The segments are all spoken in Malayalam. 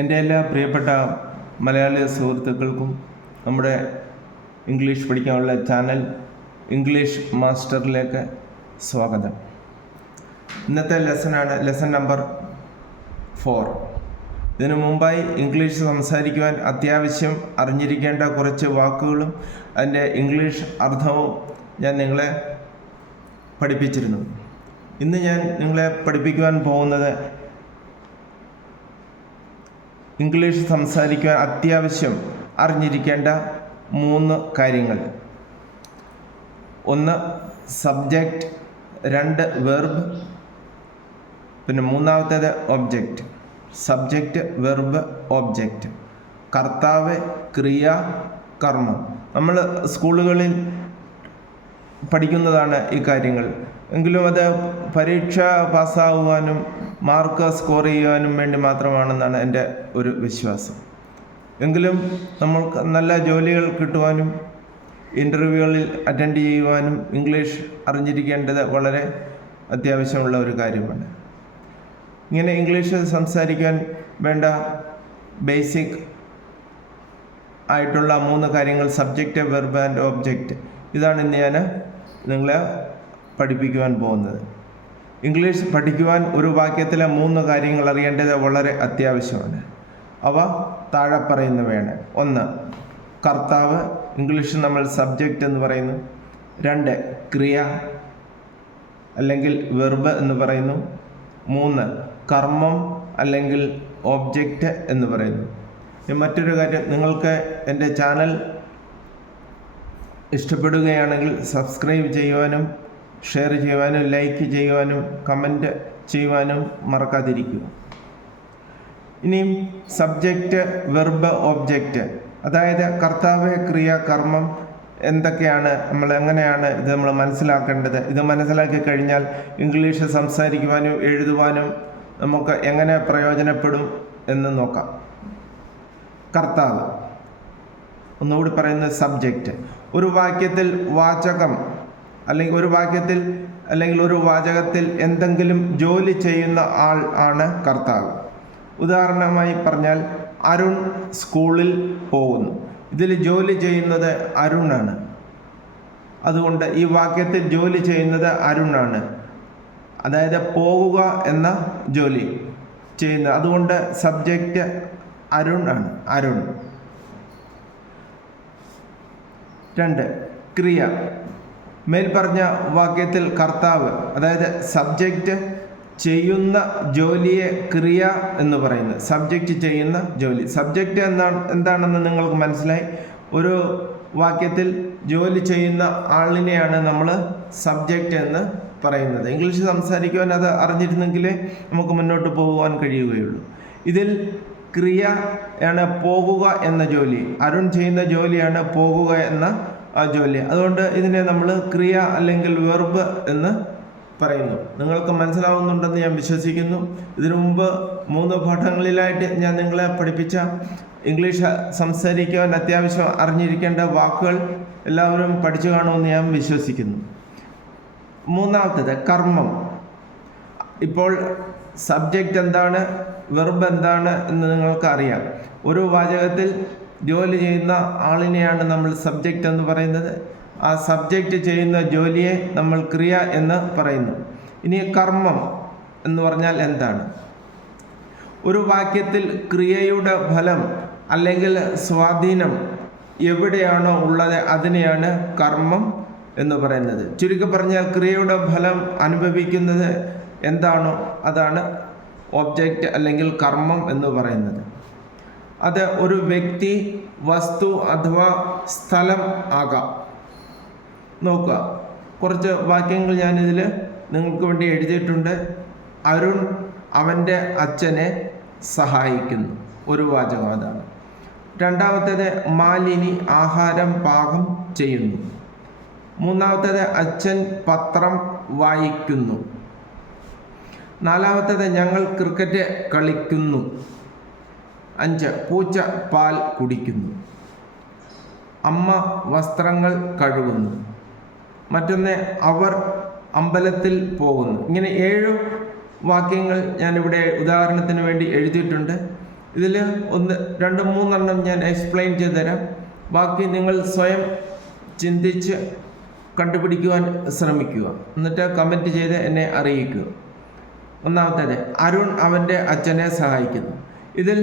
എൻ്റെ എല്ലാ പ്രിയപ്പെട്ട മലയാളി സുഹൃത്തുക്കൾക്കും നമ്മുടെ ഇംഗ്ലീഷ് പഠിക്കാനുള്ള ചാനൽ ഇംഗ്ലീഷ് മാസ്റ്ററിലേക്ക് സ്വാഗതം. ഇന്നത്തെ ലെസൺ നമ്പർ 4. ഇതിനു മുമ്പായി ഇംഗ്ലീഷ് സംസാരിക്കുവാൻ അത്യാവശ്യം അറിഞ്ഞിരിക്കേണ്ട കുറച്ച് വാക്കുകളും അതിൻ്റെ ഇംഗ്ലീഷ് അർത്ഥവും ഞാൻ നിങ്ങളെ പഠിപ്പിച്ചിരുന്നു. ഇന്ന് ഞാൻ നിങ്ങളെ പഠിപ്പിക്കുവാൻ പോകുന്നത് ഇംഗ്ലീഷ് സംസാരിക്കുവാൻ അത്യാവശ്യം അറിഞ്ഞിരിക്കേണ്ട 3 കാര്യങ്ങൾ. 1 സബ്ജക്റ്റ്, 2 വെർബ്, പിന്നെ 3-ാമത്തേത് ഒബ്ജക്റ്റ്. സബ്ജക്റ്റ്, വെർബ്, ഒബ്ജക്റ്റ്, കർത്താവ്, ക്രിയ, കർമ്മം. നമ്മൾ സ്കൂളുകളിൽ പഠിക്കുന്നതാണ് ഈ കാര്യങ്ങൾ. എങ്കിലും അത് പരീക്ഷ പാസ്സാകുവാനും മാർക്ക് സ്കോർ ചെയ്യുവാനും വേണ്ടി മാത്രമാണെന്നാണ് എൻ്റെ ഒരു വിശ്വാസം. എങ്കിലും നമ്മൾക്ക് നല്ല ജോലികൾ കിട്ടുവാനും ഇൻ്റർവ്യൂകളിൽ അറ്റൻഡ് ചെയ്യുവാനും ഇംഗ്ലീഷ് അറിഞ്ഞിരിക്കേണ്ടത് വളരെ അത്യാവശ്യമുള്ള ഒരു കാര്യമാണ്. ഇങ്ങനെ ഇംഗ്ലീഷ് സംസാരിക്കാൻ വേണ്ട ബേസിക് ആയിട്ടുള്ള 3 കാര്യങ്ങൾ സബ്ജക്റ്റ്, വെർബ് ആൻഡ് ഒബ്ജക്റ്റ്. ഇതാണ് ഇന്ന് ഞാൻ നിങ്ങളെ പഠിപ്പിക്കുവാൻ പോകുന്നത്. ഇംഗ്ലീഷ് പഠിക്കുവാൻ ഒരു വാക്യത്തിലെ 3 കാര്യങ്ങൾ അറിയേണ്ടത് വളരെ അത്യാവശ്യമാണ്. അവ താഴെ പറയുന്നവയാണ്. 1 കർത്താവ്, ഇംഗ്ലീഷിൽ നമ്മൾ സബ്ജക്റ്റ് എന്ന് പറയുന്നു. 2 ക്രിയ അല്ലെങ്കിൽ വെർബ് എന്ന് പറയുന്നു. 3 കർമ്മം അല്ലെങ്കിൽ ഒബ്ജക്റ്റ് എന്ന് പറയുന്നു. മറ്റൊരു കാര്യം, നിങ്ങൾക്ക് എൻ്റെ ചാനൽ ഇഷ്ടപ്പെടുകയാണെങ്കിൽ സബ്സ്ക്രൈബ് ചെയ്യുവാനും ഷെയർ ചെയ്യുവാനും ലൈക്ക് ചെയ്യുവാനും കമൻറ്റ് ചെയ്യുവാനും മറക്കാതിരിക്കുക. ഇനിയും സബ്ജക്റ്റ്, വെർബ്, ഒബ്ജക്റ്റ്, അതായത് കർത്താവ്, ക്രിയ, കർമ്മം എന്തൊക്കെയാണ്, എങ്ങനെയാണ് ഇത് നമ്മൾ മനസ്സിലാക്കേണ്ടത്. ഇത് മനസ്സിലാക്കി കഴിഞ്ഞാൽ ഇംഗ്ലീഷ് സംസാരിക്കുവാനും എഴുതുവാനും നമുക്ക് എങ്ങനെ പ്രയോജനപ്പെടും എന്ന് നോക്കാം. കർത്താവ്, ഒന്നുകൂടി പറയുന്നത് സബ്ജക്റ്റ്. ഒരു വാക്യത്തിൽ വാചകം അല്ലെങ്കിൽ ഒരു വാചകത്തിൽ എന്തെങ്കിലും ജോലി ചെയ്യുന്ന ആൾ ആണ് കർത്താവ്. ഉദാഹരണമായി പറഞ്ഞാൽ അരുൺ സ്കൂളിൽ പോകുന്നു. ഇതിൽ ജോലി ചെയ്യുന്നത് അരുണാണ്. അതുകൊണ്ട് ഈ വാക്യത്തിൽ ജോലി ചെയ്യുന്നത് അരുണാണ്. അതായത് പോകുക എന്ന ജോലി ചെയ്യുന്നത്. അതുകൊണ്ട് സബ്ജക്റ്റ് അരുൺ ആണ്. അരുൺ. 2 ക്രിയ. മേൽപ്പറഞ്ഞ വാക്യത്തിൽ കർത്താവ്, അതായത് സബ്ജക്റ്റ് ചെയ്യുന്ന ജോലിയെ ക്രിയ എന്ന് പറയുന്നത്. സബ്ജക്റ്റ് ചെയ്യുന്ന ജോലി. സബ്ജക്റ്റ് എന്താണെന്ന് നിങ്ങൾക്ക് മനസ്സിലായി. ഒരു വാക്യത്തിൽ ജോലി ചെയ്യുന്ന ആളിനെയാണ് നമ്മൾ സബ്ജക്റ്റ് എന്ന് പറയുന്നത്. ഇംഗ്ലീഷ് സംസാരിക്കുവാൻ അത് അറിഞ്ഞിരുന്നെങ്കിലേ നമുക്ക് മുന്നോട്ട് പോകുവാൻ കഴിയുകയുള്ളൂ. ഇതിൽ ക്രിയ ആണ് പോകുക എന്ന ജോലി. അരുൺ ചെയ്യുന്ന ജോലിയാണ് പോകുക എന്ന ആ ജോലി. അതുകൊണ്ട് ഇതിനെ നമ്മൾ ക്രിയ അല്ലെങ്കിൽ വെർബ് എന്ന് പറയുന്നു. നിങ്ങൾക്ക് മനസ്സിലാവുന്നുണ്ടെന്ന് ഞാൻ വിശ്വസിക്കുന്നു. ഇതിനു മുമ്പ് 3 പാഠങ്ങളിലായിട്ട് ഞാൻ നിങ്ങളെ പഠിപ്പിച്ച ഇംഗ്ലീഷ് സംസാരിക്കുവാൻ അത്യാവശ്യം അറിഞ്ഞിരിക്കേണ്ട വാക്കുകൾ എല്ലാവരും പഠിച്ചു കാണുമെന്ന് ഞാൻ വിശ്വസിക്കുന്നു. 3-ാമത്തേത് കർമ്മം. ഇപ്പോൾ സബ്ജക്റ്റ് എന്താണ്, വെർബ് എന്താണ് എന്ന് നിങ്ങൾക്ക് അറിയാം. ഒരു വാചകത്തിൽ ജോലി ചെയ്യുന്ന ആളിനെയാണ് നമ്മൾ സബ്ജക്റ്റ് എന്ന് പറയുന്നത്. ആ സബ്ജക്റ്റ് ചെയ്യുന്ന ജോലിയെ നമ്മൾ ക്രിയ എന്ന് പറയുന്നു. ഇനി കർമ്മം എന്ന് പറഞ്ഞാൽ എന്താണ്? ഒരു വാക്യത്തിൽ ക്രിയയുടെ ഫലം അല്ലെങ്കിൽ സ്വാധീനം എവിടെയാണോ ഉള്ളത് അതിനെയാണ് കർമ്മം എന്ന് പറയുന്നത്. ചുരുക്കി പറഞ്ഞാൽ ക്രിയയുടെ ഫലം അനുഭവിക്കുന്നത് എന്താണോ അതാണ് ഒബ്ജക്റ്റ് അല്ലെങ്കിൽ കർമ്മം എന്ന് പറയുന്നത്. അത് ഒരു വ്യക്തി, വസ്തു അഥവാ സ്ഥലം ആകാം. നോക്കുക, കുറച്ച് വാക്യങ്ങൾ ഞാനിതിൽ നിങ്ങൾക്ക് വേണ്ടി എഴുതിയിട്ടുണ്ട്. അരുൺ അവൻ്റെ അച്ഛനെ സഹായിക്കുന്നു. ഒരു വാചകം അതാണ്. 2-ാമത്തേത് മാലിനി ആഹാരം പാകം ചെയ്യുന്നു. 3-ാമത്തേത് അച്ഛൻ പത്രം വായിക്കുന്നു. 4-ാമത്തേത് ഞങ്ങൾ ക്രിക്കറ്റ് കളിക്കുന്നു. 5 പൂച്ച പാൽ കുടിക്കുന്നു. അമ്മ വസ്ത്രങ്ങൾ കഴുകുന്നു. മറ്റൊന്ന് അവർ അമ്പലത്തിൽ പോകുന്നു. ഇങ്ങനെ 7 വാക്യങ്ങൾ ഞാനിവിടെ ഉദാഹരണത്തിന് വേണ്ടി എഴുതിയിട്ടുണ്ട്. ഇതിൽ രണ്ട് മൂന്നെണ്ണം ഞാൻ എക്സ്പ്ലെയിൻ ചെയ്തു തരാം. ബാക്കി നിങ്ങൾ സ്വയം ചിന്തിച്ച് കണ്ടുപിടിക്കുവാൻ ശ്രമിക്കുക. എന്നിട്ട് കമൻറ്റ് ചെയ്ത് എന്നെ അറിയിക്കുക. ഒന്നാമത്തേത്, അരുൺ അവൻ്റെ അച്ഛനെ സഹായിക്കുന്നു. ഇതിൽ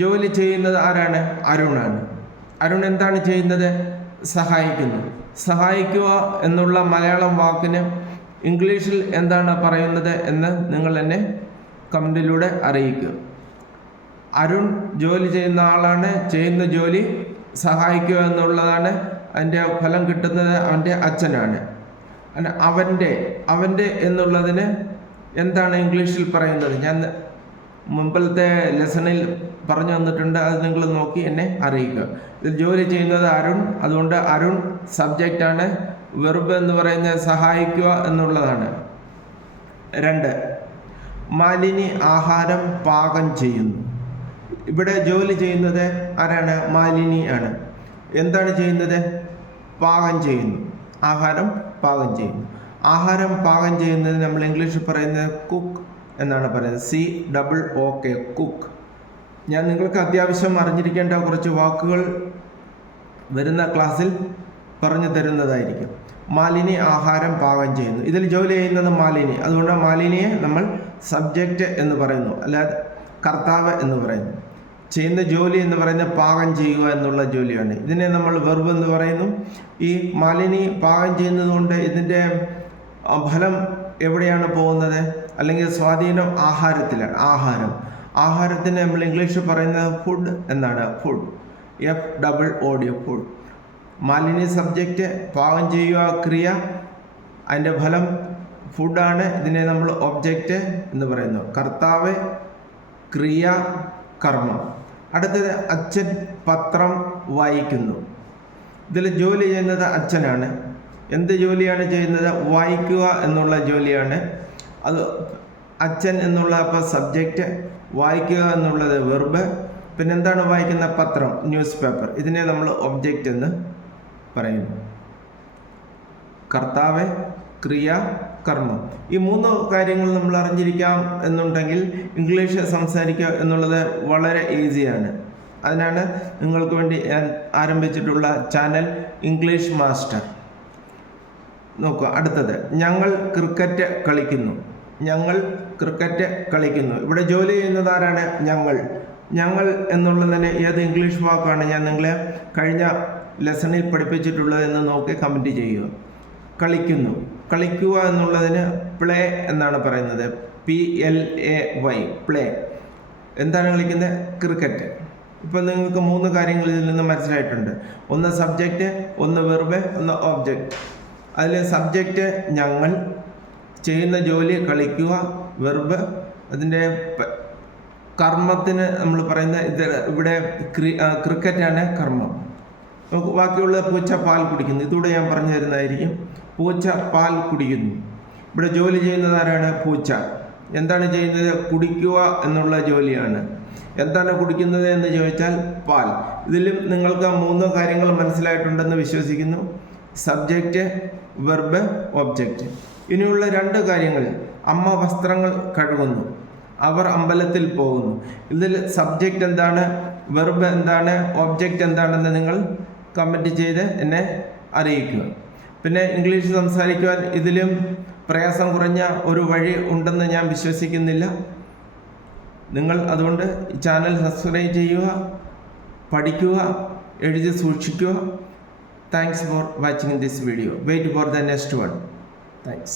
ജോലി ചെയ്യുന്നത് ആരാണ്? അരുണാണ്. അരുൺ എന്താണ് ചെയ്യുന്നത്? സഹായിക്കുന്നു. സഹായിക്കുക എന്നുള്ള മലയാളം വാക്കിന് ഇംഗ്ലീഷിൽ എന്താണ് പറയുന്നത് എന്ന് നിങ്ങൾ എന്നെ കമൻറ്റിലൂടെ അറിയിക്കുക. അരുൺ ജോലി ചെയ്യുന്ന ആളാണ്. ചെയ്യുന്ന ജോലി സഹായിക്കുക എന്നുള്ളതാണ്. അതിൻ്റെ ഫലം കിട്ടുന്നത് അവൻ്റെ അച്ഛനാണ്. അവൻ്റെ എന്നുള്ളതിന് എന്താണ് ഇംഗ്ലീഷിൽ പറയുന്നത്? ഞാൻ മുമ്പത്തെ ലെസണിൽ പറഞ്ഞു തന്നിട്ടുണ്ട്. അത് നിങ്ങൾ നോക്കി എന്നെ അറിയിക്കുക. ഇതിൽ ജോലി ചെയ്യുന്നത് അരുൺ. അതുകൊണ്ട് അരുൺ സബ്ജക്റ്റാണ്. വെർബ് എന്ന് പറയുന്നത് സഹായിക്കുക എന്നുള്ളതാണ്. 2, മാലിനി ആഹാരം പാകം ചെയ്യുന്നു. ഇവിടെ ജോലി ചെയ്യുന്നത് ആരാണ്? മാലിനി ആണ്. എന്താണ് ചെയ്യുന്നത്? പാകം ചെയ്യുന്നു. ആഹാരം പാകം ചെയ്യുന്നു. ആഹാരം പാകം ചെയ്യുന്നത് നമ്മൾ ഇംഗ്ലീഷിൽ പറയുന്നത് കുക്ക് എന്നാണ് പറയുന്നത്. COOK, cook. ഞാൻ നിങ്ങൾക്ക് അത്യാവശ്യം അറിഞ്ഞിരിക്കേണ്ട കുറച്ച് വാക്കുകൾ വരുന്ന ക്ലാസ്സിൽ പറഞ്ഞു തരുന്നതായിരിക്കും. മാലിനി ആഹാരം പാകം ചെയ്യുന്നു. ഇതിൽ ജോലി ചെയ്യുന്നത് മാലിനി. അതുകൊണ്ട് മാലിനിയെ നമ്മൾ സബ്ജക്റ്റ് എന്ന് പറയുന്നു, അല്ലാതെ കർത്താവ് എന്ന് പറയുന്നു. ചെയ്യുന്ന ജോലി എന്ന് പറയുന്നത് പാകം ചെയ്യുക എന്നുള്ള ജോലിയാണ്. ഇതിനെ നമ്മൾ വെർബ് എന്ന് പറയുന്നു. ഈ മാലിനി പാകം ചെയ്യുന്നത് കൊണ്ട് ഇതിൻ്റെ ഫലം എവിടെയാണ് പോകുന്നത്? അല്ലെങ്കിൽ സ്വാധീനം ആഹാരത്തിലാണ്. ആഹാരത്തിന് നമ്മൾ ഇംഗ്ലീഷിൽ പറയുന്നത് ഫുഡ് എന്നാണ്. Food, FOOD, food. Malini subject, പാകം ചെയ്യുക ക്രിയ, അതിൻ്റെ ഫലം ഫുഡാണ്. ഇതിനെ നമ്മൾ ഒബ്ജക്റ്റ് എന്ന് പറയുന്നു. കർത്താവ്, ക്രിയ, കർമ്മം. അടുത്തത്, അച്ഛൻ പത്രം വായിക്കുന്നു. ഇതിൽ ജോലി ചെയ്യുന്നത് അച്ഛനാണ്. എന്ത് ജോലിയാണ് ചെയ്യുന്നത്? വായിക്കുക എന്നുള്ള ജോലിയാണ്. അത് അച്ഛൻ എന്നുള്ള അപ്പോൾ സബ്ജക്റ്റ്, വായിക്കുക എന്നുള്ളത് വെർബ്. പിന്നെ എന്താണ് വായിക്കുന്ന? പത്രം, ന്യൂസ് പേപ്പർ. ഇതിനെ നമ്മൾ ഒബ്ജക്റ്റ് എന്ന് പറയുന്നു. കർത്താവ്, ക്രിയ, കർമ്മം. ഈ 3 കാര്യങ്ങൾ നമ്മൾ അറിഞ്ഞിരിക്കാം എന്നുണ്ടെങ്കിൽ ഇംഗ്ലീഷ് സംസാരിക്കുക എന്നുള്ളത് വളരെ ഈസിയാണ്. അതിനാണ് നിങ്ങൾക്ക് വേണ്ടി ഞാൻ ആരംഭിച്ചിട്ടുള്ള ചാനൽ ഇംഗ്ലീഷ് മാസ്റ്റർ. നോക്കുക. അടുത്തത്, ഞങ്ങൾ ക്രിക്കറ്റ് കളിക്കുന്നു. ഞങ്ങൾ ക്രിക്കറ്റ് കളിക്കുന്നു. ഇവിടെ ജോലി ചെയ്യുന്നത് ആരാണ്? ഞങ്ങൾ എന്നുള്ളതിന് ഏത് ഇംഗ്ലീഷ് വാക്കാണ് ഞാൻ നിങ്ങളെ കഴിഞ്ഞ ലെസണിൽ പഠിപ്പിച്ചിട്ടുള്ളത് എന്ന് നോക്കി കമൻറ്റ് ചെയ്യുക. കളിക്കുന്നു. കളിക്കുക എന്നുള്ളതിന് പ്ലേ എന്നാണ് പറയുന്നത്. PLAY, play. എന്താണ് കളിക്കുന്നത്? ക്രിക്കറ്റ്. ഇപ്പം നിങ്ങൾക്ക് 3 കാര്യങ്ങൾ ഇതിൽ നിന്ന് മനസ്സിലായിട്ടുണ്ട്. ഒന്ന് സബ്ജക്റ്റ്, ഒന്ന് വെർബ്, ഒന്ന് ഒബ്ജക്റ്റ്. അതിൽ സബ്ജക്റ്റ് ഞങ്ങൾ, ചെയ്യുന്ന ജോലി കളിക്കുക, വെർബ്. അതിൻ്റെ കർമ്മത്തിന് നമ്മൾ പറയുന്ന ഇവിടെ ക്രിക്കറ്റാണ് കർമ്മം. നമുക്ക് ബാക്കിയുള്ള പൂച്ച പാൽ കുടിക്കുന്നു. ഇതൂടെ ഞാൻ പറഞ്ഞു തരുന്നതായിരിക്കും. പൂച്ച പാൽ കുടിക്കുന്നു. ഇവിടെ ജോലി ചെയ്യുന്നത് ആരാണ്? പൂച്ച. എന്താണ് ചെയ്യുന്നത്? കുടിക്കുക എന്നുള്ള ജോലിയാണ്. എന്താണ് കുടിക്കുന്നത് എന്ന് ചോദിച്ചാൽ പാൽ. ഇതിലും നിങ്ങൾക്ക് 3 കാര്യങ്ങൾ മനസ്സിലായിട്ടുണ്ടെന്ന് വിശ്വസിക്കുന്നു. Subject, verb, object. ഇനിയുള്ള 2 കാര്യങ്ങൾ, അമ്മ വസ്ത്രങ്ങൾ കഴുകുന്നു, അവർ അമ്പലത്തിൽ പോകുന്നു. ഇതിൽ സബ്ജക്റ്റ് എന്താണ്, വെർബ് എന്താണ്, ഒബ്ജക്റ്റ് എന്താണെന്ന് നിങ്ങൾ കമൻറ്റ് ചെയ്ത് എന്നെ അറിയിക്കുക. പിന്നെ ഇംഗ്ലീഷ് സംസാരിക്കുവാൻ ഇതിലും പ്രയാസം കുറഞ്ഞ ഒരു വഴി ഉണ്ടെന്ന് ഞാൻ വിശ്വസിക്കുന്നില്ല. നിങ്ങൾ അതുകൊണ്ട് ചാനൽ സബ്സ്ക്രൈബ് ചെയ്യുക, പഠിക്കുക, എഴുതി സൂക്ഷിക്കുക. Thanks for watching this video. Wait for the next one. Thanks.